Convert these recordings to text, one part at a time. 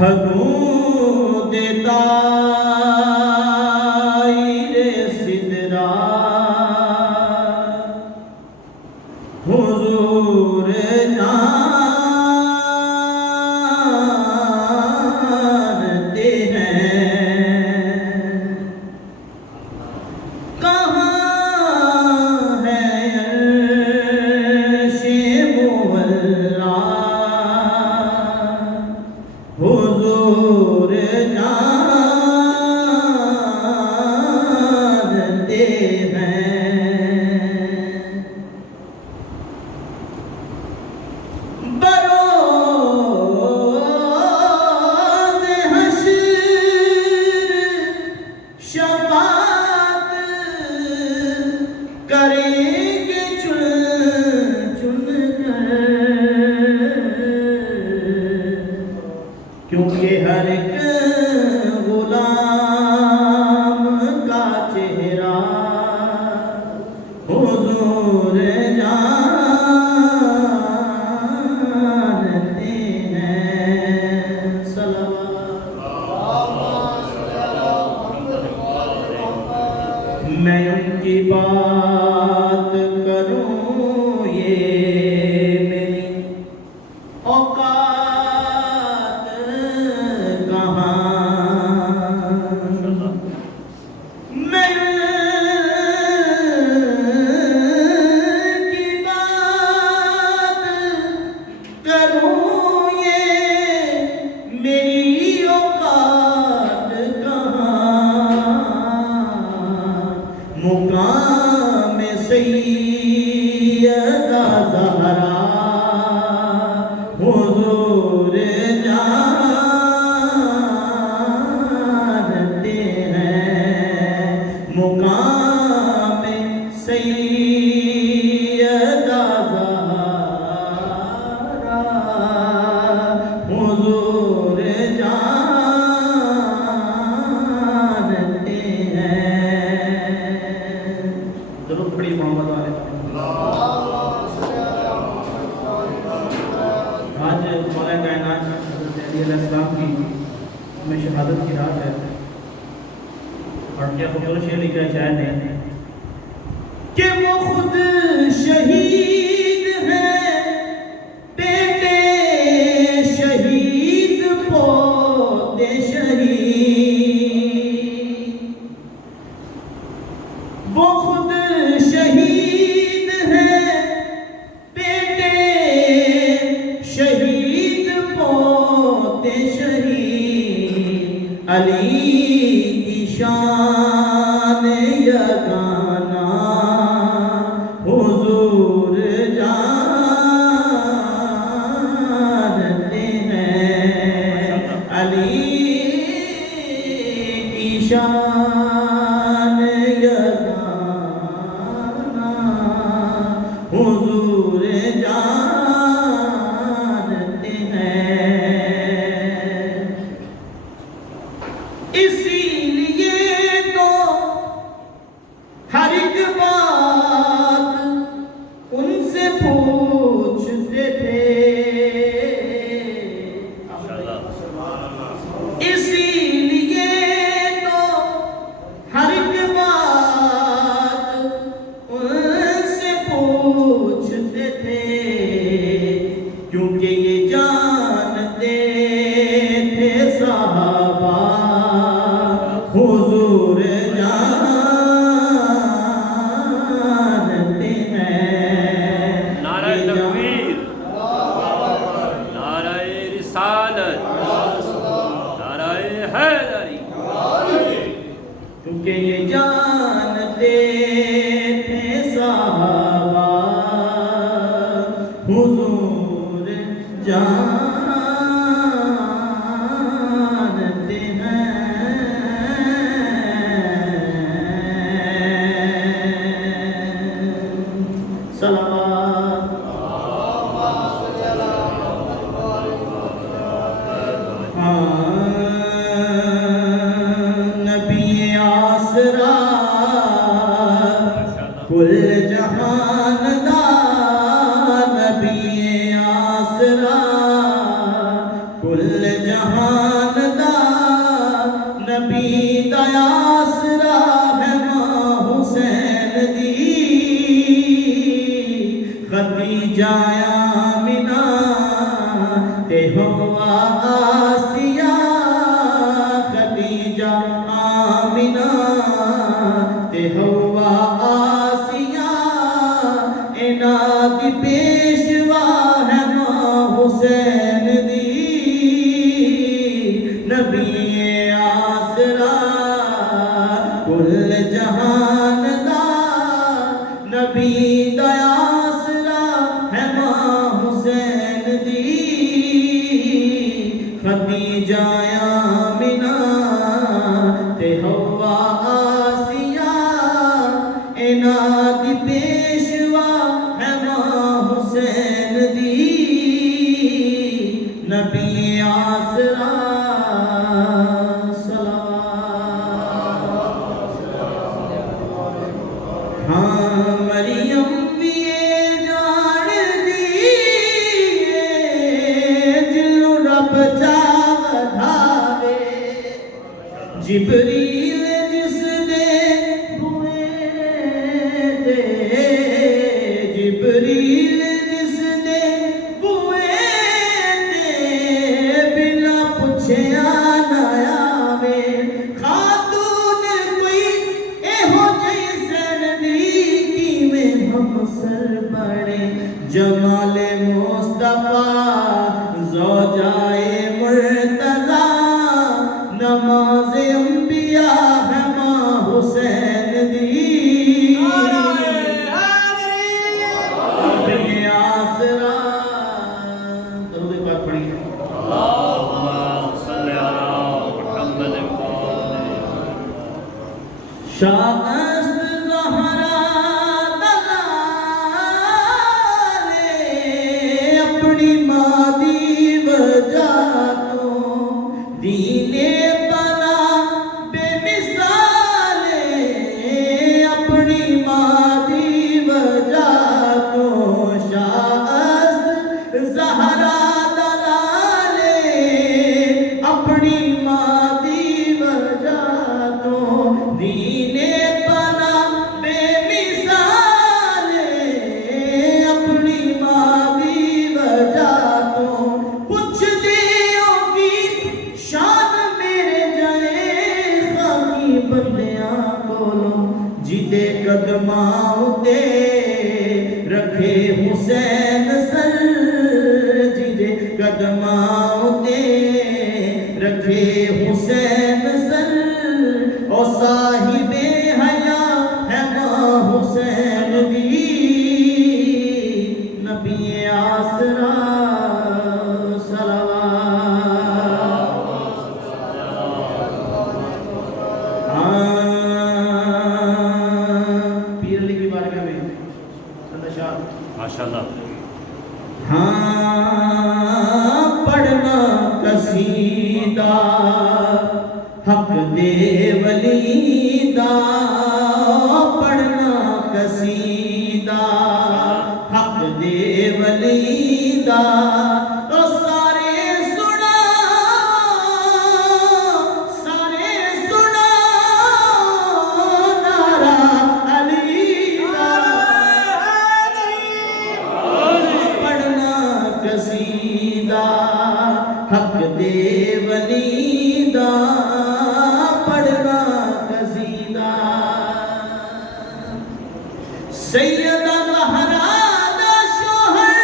हदूद ताईरे सिदरा हुजूर जानते हैं कहाँ है अर्शे मुअल्ला हुजूर जानते हैं बरोज़ हश्र शफ़ाअत करेंगे चुन चुन कर, क्योंकि हर एक गुलाम का चेहरा हुजूर जानते हैं। सल्लल्लाहु मैं उनकी बात करूं ये मेरी औकात कहाँ, मैं उनकी बात करूं ये मेरी औकात कहाँ, मुकाम सैयदा ज़हरा हुजूर जानते हैं, मुकाम सैयदा ज़हरा हुजूर जानते हैं। ज़रूर पढ़िए मोहम्मद वाले। आज मौला कायनात हज़रत अली अलैहिस्सलाम की में शहादत की रात है और क्या खूबसूरत शेर लिखा है शायर ने कि वो खुद शहीद है, बेटे शहीद पोते शहीद, वो खुद शहीद है, बेटे शहीद पोते शहीद, अली की शान यगाना हुजूर जानते हैं, अली की शान यगाना कुल जहान दा नबी आसरा, कुल जहान दा नबी दा आसरा है मां हुसैन दी। खदीजा आमिना ते हवा आसिया, खदीजा आमिना ते हवा आसिया, इना दी पेशवा है मां हुसैन दी। नबी आसरा कुल जहान दा नबी दा आसरा है मां हुसैन दी। खदीजा आमिना ते हवा आसिया, इना दी पेशवा है मां हुसैन दी। नबी आसरा हाँ मरियम भी जान दी जिन्नू रब चाह धावे, जिबरील जिस दे बुए ते, जिबरील जिस दे बुए ते बिना पुछया ना आवे। खातून कोई एहो जैसन दी किवें हम सर बड़े जमाले मुस्तफा ज़ौजाए मुर्तज़ा। नमाज़े अंबिया है मां हुसैन दी। नबी आसरा दरूद पाक पढ़िए। शाअस्त ज़हरा दलाले अपनी मां दी वजह तो दीने बना बेमिसाले, अपनी मां दी वजह तो शाअस्त ज़हरा दलाले अपनी मां दी वजह तो दीने बना बेमिसाले, अपनी मां दी वजह तो कुछ दियों की शान मेरे जाए खाकी बंदियां कोलों जिदे कदमां उते रखे हुसैन सर, जिदे कदमां उते रखे हुसैन सर। ओ साहिबे हया है मां हुसैन दी। नबी आसरा पीर अली की बारगाह में माशाअल्लाह। हाँ पढ़ना कसीदा हक दे वलीदा, पढ़ना कसीदा हक दे वलीदा। तो सारे सुना नारा अली दा। पढ़ना कसीदा हक दे वलीदा, पढ़ना कसीदा। सैयदा ज़हरा दा शोहर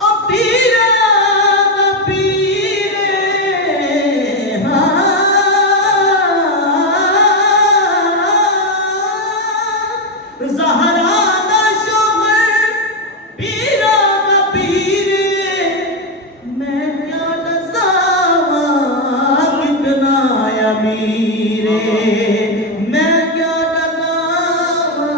ओ पीरा दा पीरे, हाँ ज़हरा दा शोहर पीरा दा पीरे। मैं क्या दसावा कितना अमीरे, मैं क्या दसावा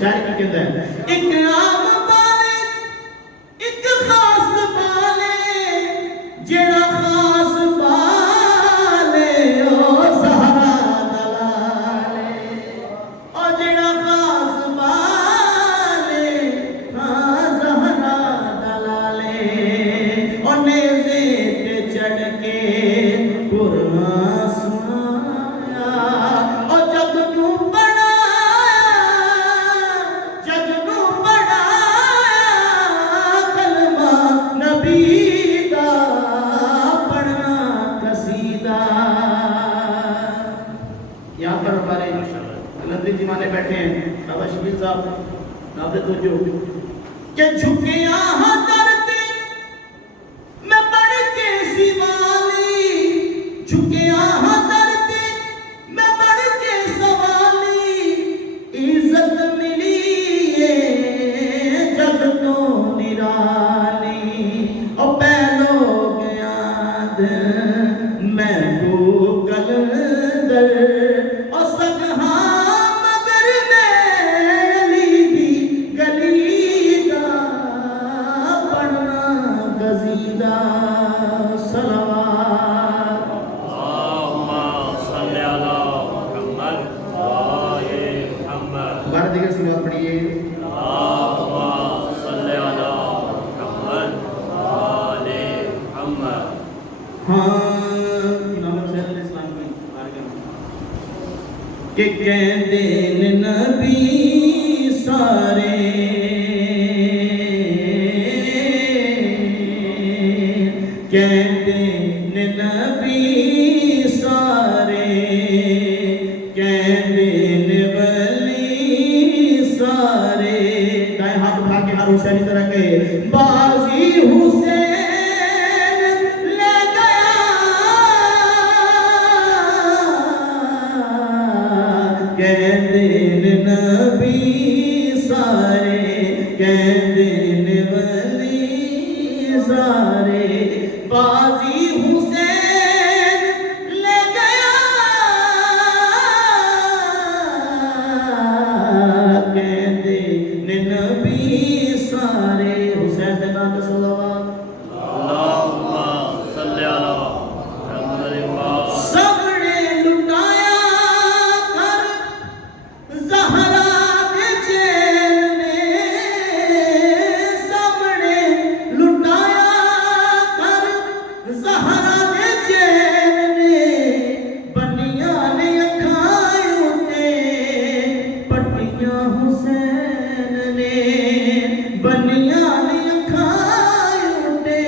शायर की कहता है, एक आम बाले एक खास बाले जेड़ा खास बाले ओ ज़हरा दलाले ओ जेड़ा खास बाले हाँ ज़हरा दलाले ओ नेज़े ते चढ़ के कुरान सुनाया ओ जग नू दीवाने बैठे हैं बाबा शबीर साहब नादे तो जो के झुके यहाँ दरते मैं बढ़ के सिवाली झुके यहाँ दरते मैं बढ़ के सवाली इज्जत मिली ये जग तो निराली और पहलो याद मैं को कलंदर और सगहा कि कहते नबी सारे कहते नबी सारे कहते वली सारे दाएं हाथ उठा के हर हुसैनी तरह के बाजी हुसैन ले गया कहते नबी सारे कहते वली सारे बाजी हुसैन ले गया कहते नबी सारे हुसैन के नाम पे सल्लल्लाहु सल्ले अला मुहम्मद सबने लुटाया कर ज़हरा के चैन ने सबने लुटाया कर ज़हरा के चैन ने बनिया ने अखां उते पट्टियां हुसैन ने बनिया ने अखां उते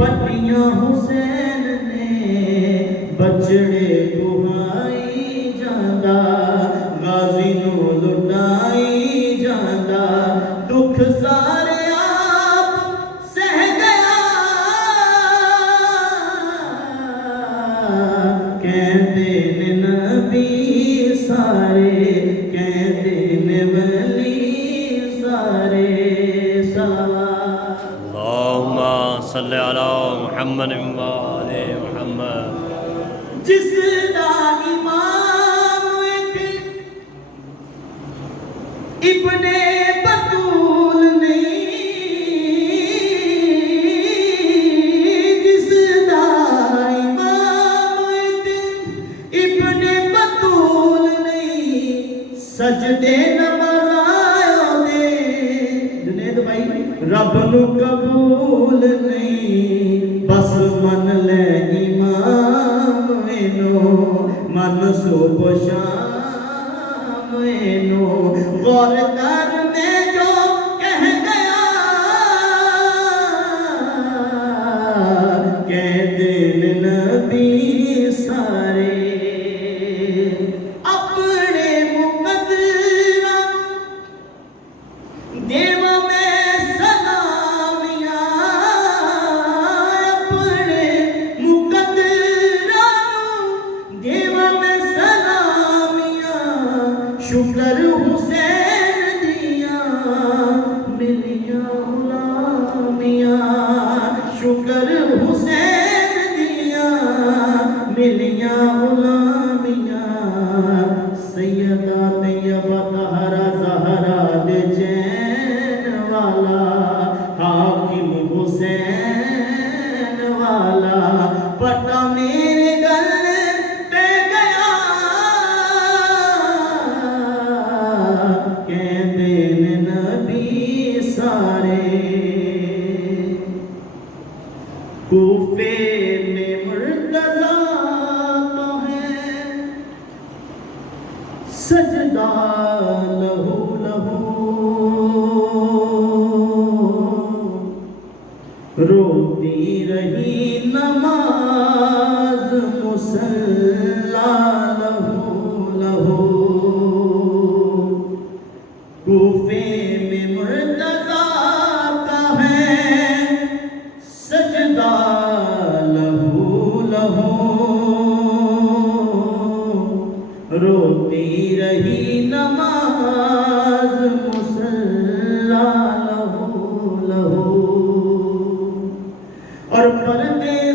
पट्टियां हुसैन ने बचड़े बुहाई जांदा गाजी नू लुटाई जांदा दुख सारे आप सह गया कहते नबी सारे कहते वली सारे सलावत अल्लाहुम्मा सल्ले अला मुहम्मद व आले मुहम्मद जिसदा इमाम एक इब्ने बतूल नहीं जिसदा इमाम एक इब्ने बतूल नहीं सजदे नमाज़ दे जुनेद भाई रब नू कबूल नहीं बस मन ले इमाम इनो मन सुब शाम इनो गौर कर में जो कह गया कहते नबी सारे अपने मुकद्दरा देवा में सलामियां अपने मुकद्दरा देवा में सलामियां शुक्र हुसैन दिया मिलिया गुलामियां शुक्र हुसैन दिया कूफे में मुर्तज़ा तो है सजदा लहू लहू, रोती रही नमाज मुसल्ला लहू लहू। कूफे में मुर्तज़ा का है सजदा लहू लहू, रोती रही नमाज मुसल्ला लहू लहू। और पर्दे